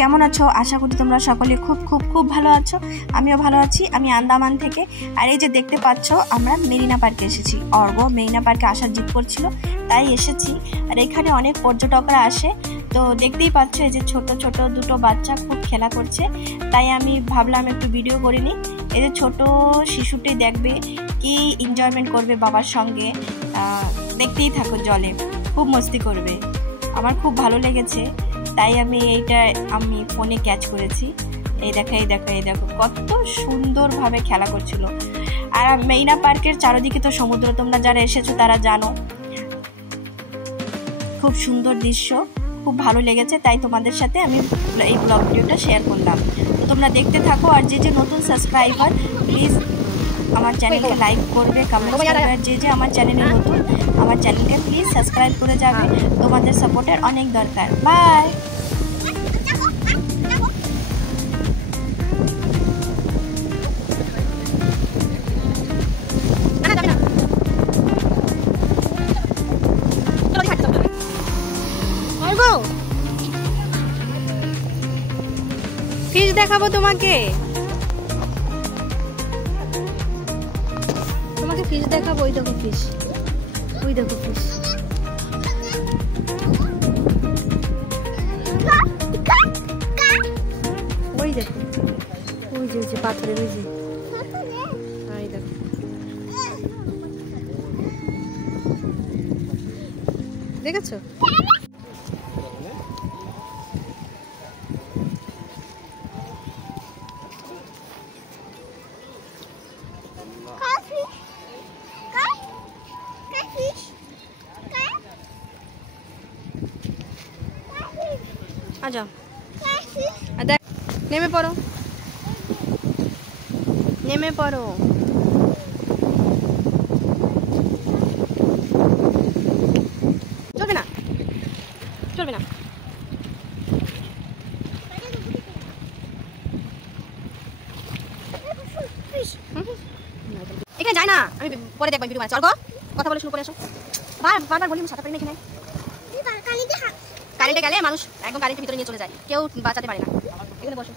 কেমন আছো? আশা করি তোমরা সকলে খুব খুব খুব ভালো আছো। আমিও ভালো আছি। আমি আন্দামান থেকে। আর এই যে দেখতে পাচ্ছ, আমরা মেরিনা পার্কে এসেছি। অর্ঘ মেরিনা পার্কে আসার জিদ করছিল, তাই এসেছি। আর এখানে অনেক পর্যটকরা আসে। তো দেখতেই পাচ্ছ, এই যে ছোট ছোট দুটো বাচ্চা খুব খেলা করছে, তাই আমি ভাবলাম একটু ভিডিও করে নিই। এই যে ছোট শিশুটি দেখবে কি এনজয়মেন্ট করবে বাবার সঙ্গে। দেখতেই থাকো, জলে খুব মস্তি করবে। আমার খুব ভালো লেগেছে, তাই আমি ফোনে ক্যাচ করেছি। এই দেখো কত সুন্দরভাবে খেলা করছিল। আর মেরিনা পার্কের চারিদিকে তো সমুদ্র, তোমরা যারা এসেছো তারা জানো। খুব সুন্দর দৃশ্য, খুব ভালো লেগেছে, তাই তোমাদের সাথে আমি এই ব্লগ ভিডিওটা শেয়ার করলাম। তো তোমরা দেখতে থাকো। আর যে নতুন সাবস্ক্রাইবার, প্লিজ আমার চ্যানেলকে লাইক করবে, কমেন্ট করবে। আর যে আমার চ্যানেলে নতুন, আমার চ্যানেলকে প্লিজ সাবস্ক্রাইব করে যাবে। তোমাদের সাপোর্টের অনেক দরকার। বাই। ফিশ দেখাবো তোমাকে ফিশ দেখাবো। ওই দেখো ফিশ, ওই দেখো ফিশ। ওই দেখো, ওই যে পাথরের, ওই যে দেখো। দেখেছো? আচ্ছা, নেমে পড়ো, নেমে পড়ো। চলবে না, চলবে না। এখানে যাই না, আমি পরে দেখবো ভিডিও বানাচ্ছি। অর্ঘ, কথা বলে শুরু করে আসো। বারবার বলি, আমি সাঁতার পারি না এখানে। কারেন্টে গেলে মানুষ একদম কারেন্টের ভিতরে নিয়ে চলে যায়, কেউ বাঁচাতে পারে না। এখানে বসো।